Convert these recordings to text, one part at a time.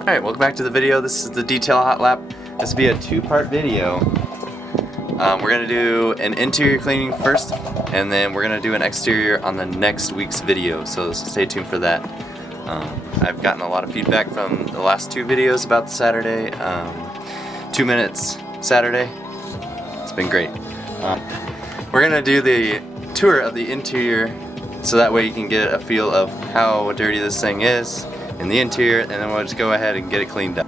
Alright, welcome back to the video. This is the detail hot lap. This will be a two-part video. We're going to do an interior cleaning first, and then we're going to do an exterior on the next week's video, so stay tuned for that. I've gotten a lot of feedback from the last two videos about the Saturday, 2 minutes Saturday. It's been great. We're going to do the tour of the interior, so that way you can get a feel of how dirty this thing is in the interior, and then we'll just go ahead and get it cleaned up.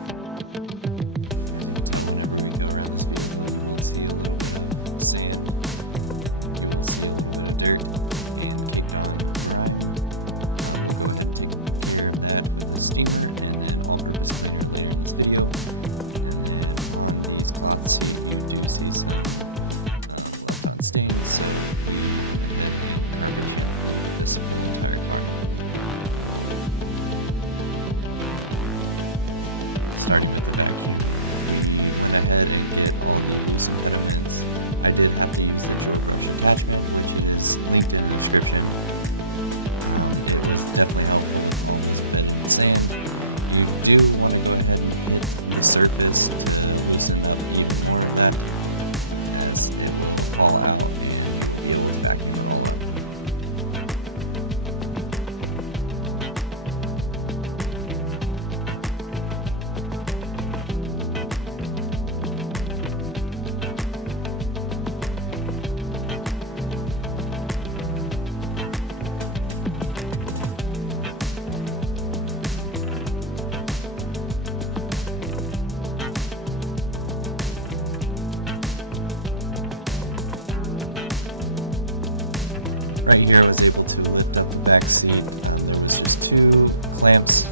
Right here I was able to lift up the back seat. There was just two clamps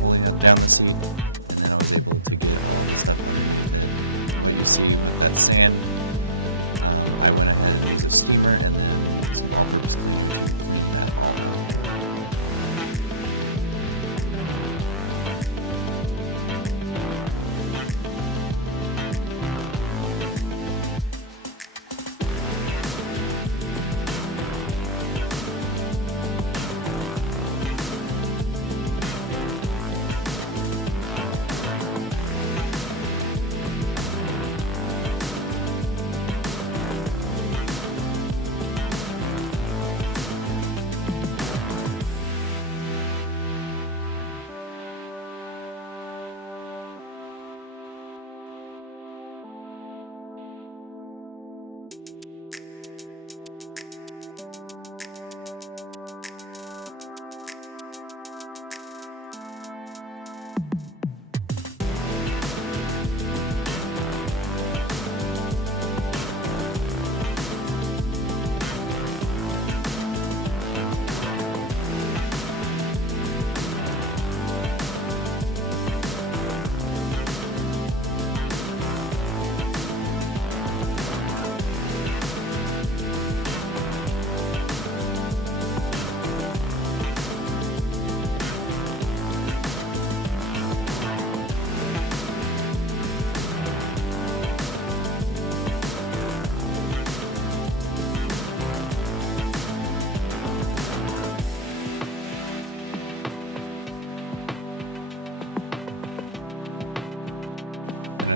holding up down the seat, and then I was able to get all the stuff there. You see that sand, I went ahead and used a steamer and then used all those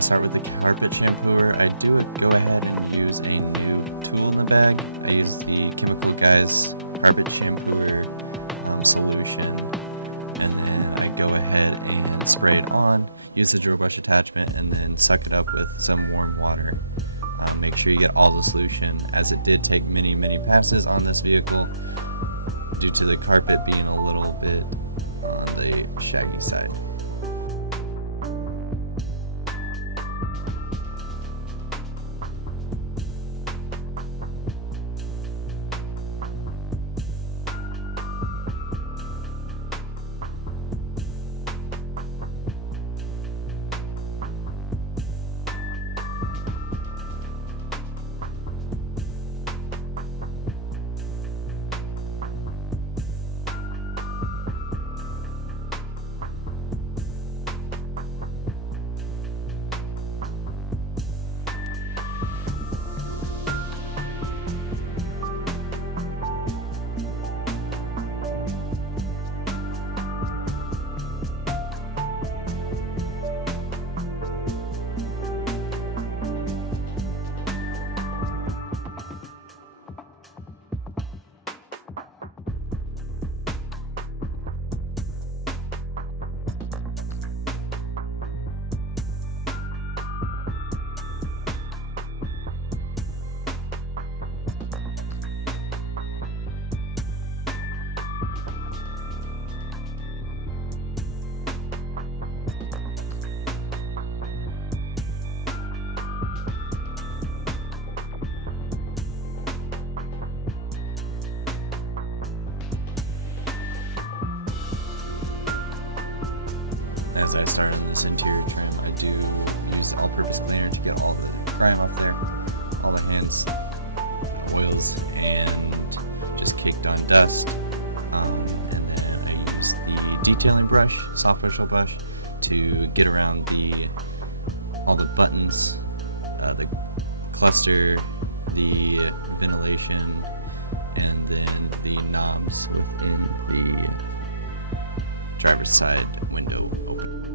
start with the carpet shampooer. I do go ahead and use a new tool in the bag. I use the Chemical Guys carpet shampooer solution, and then I go ahead and spray it on, use the drill brush attachment, and then suck it up with some warm water. Make sure you get all the solution, as it did take many passes on this vehicle due to the carpet being a little bit on the shaggy side. brush, soft bristle brush, to get around all the buttons, the cluster, the ventilation, and then the knobs within the driver's side window open.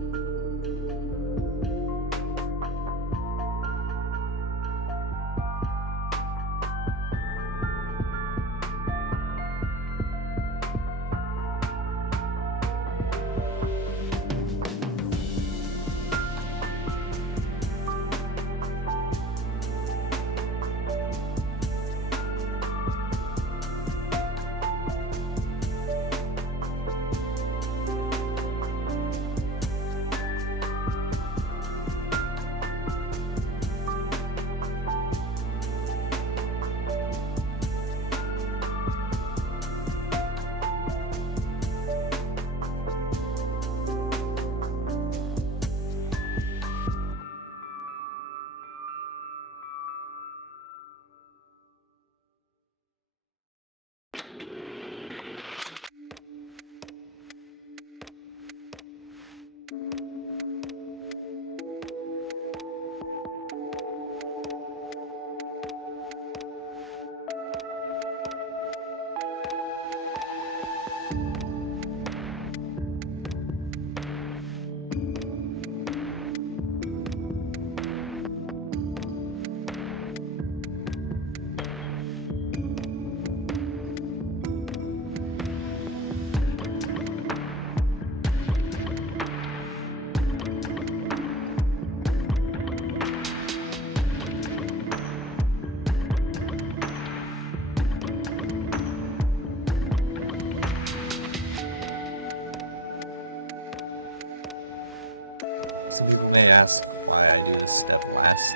Some people may ask why I do this step last.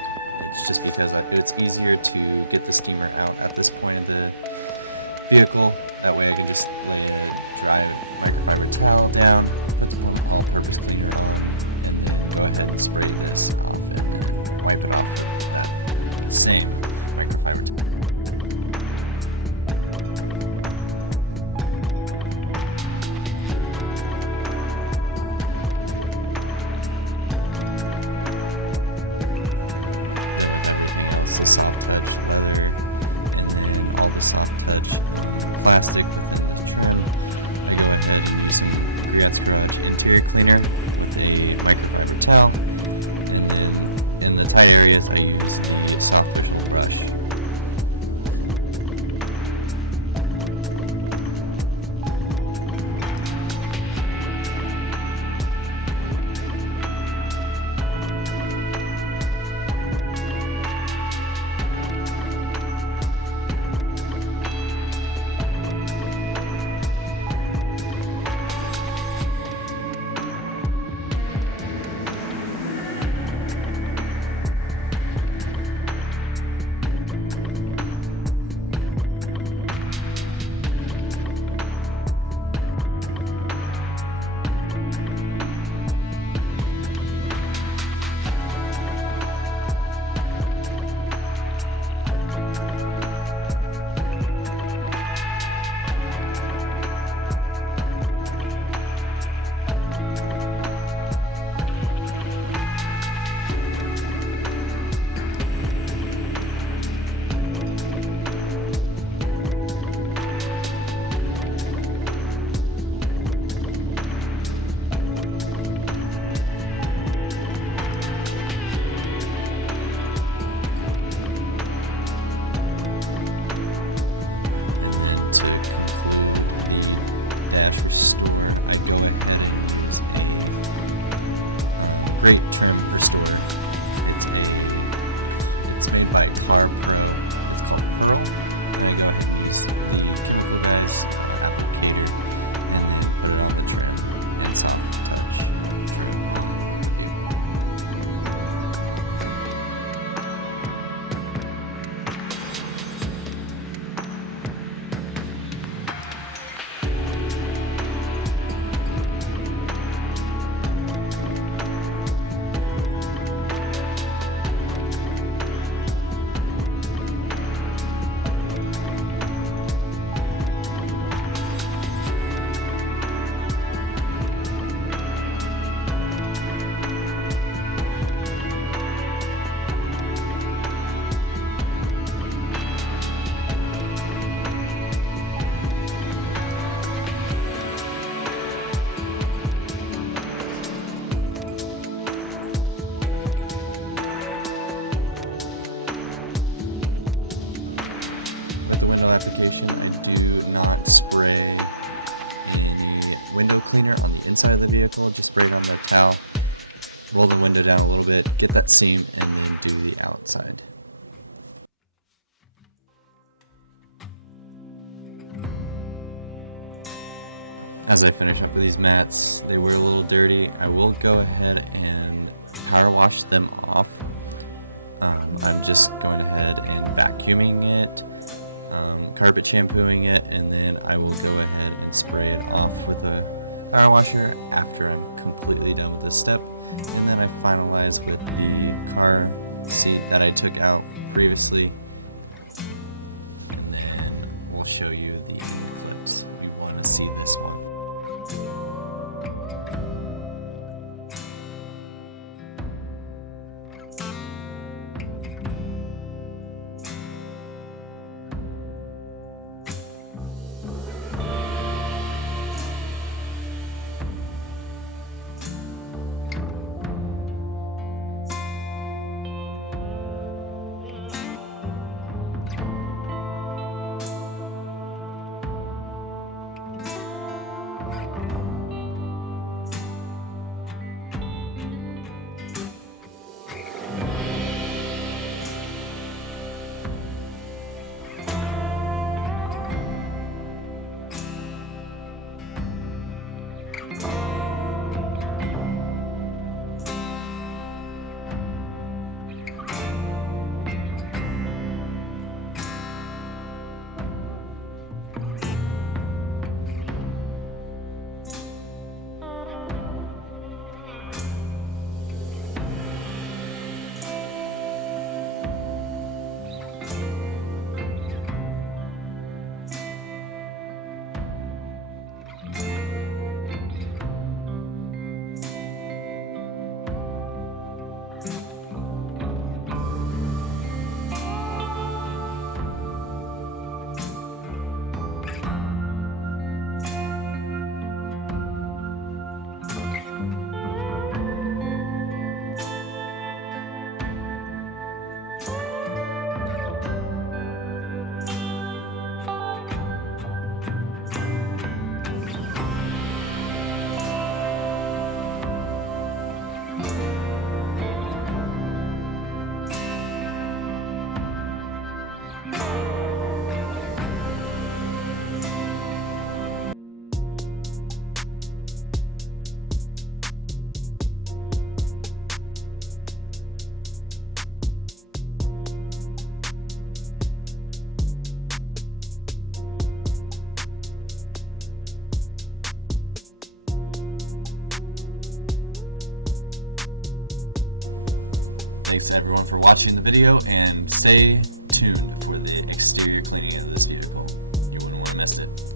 It's just because it's easier to get the steamer out at this point of the vehicle. That way I can just lay a dry microfiber towel down, put some all-purpose cleaner on, and then go ahead and spray this off and wipe it off with the same microfiber towel. Plastic, I go ahead and use some grease brush. trowel, roll the window down a little bit, get that seam, and then do the outside. As I finish up with these mats, they were a little dirty. I will go ahead and power wash them off. I'm just going ahead and vacuuming it, carpet shampooing it, and then I will go ahead and spray it off with a power washer after I'm completely done with this step. And then I finalize with the car seat that I took out previously. And then we'll show you the clips if you want to see this one. Thanks everyone for watching the video, and stay tuned for the exterior cleaning of this vehicle. You wouldn't want to miss it.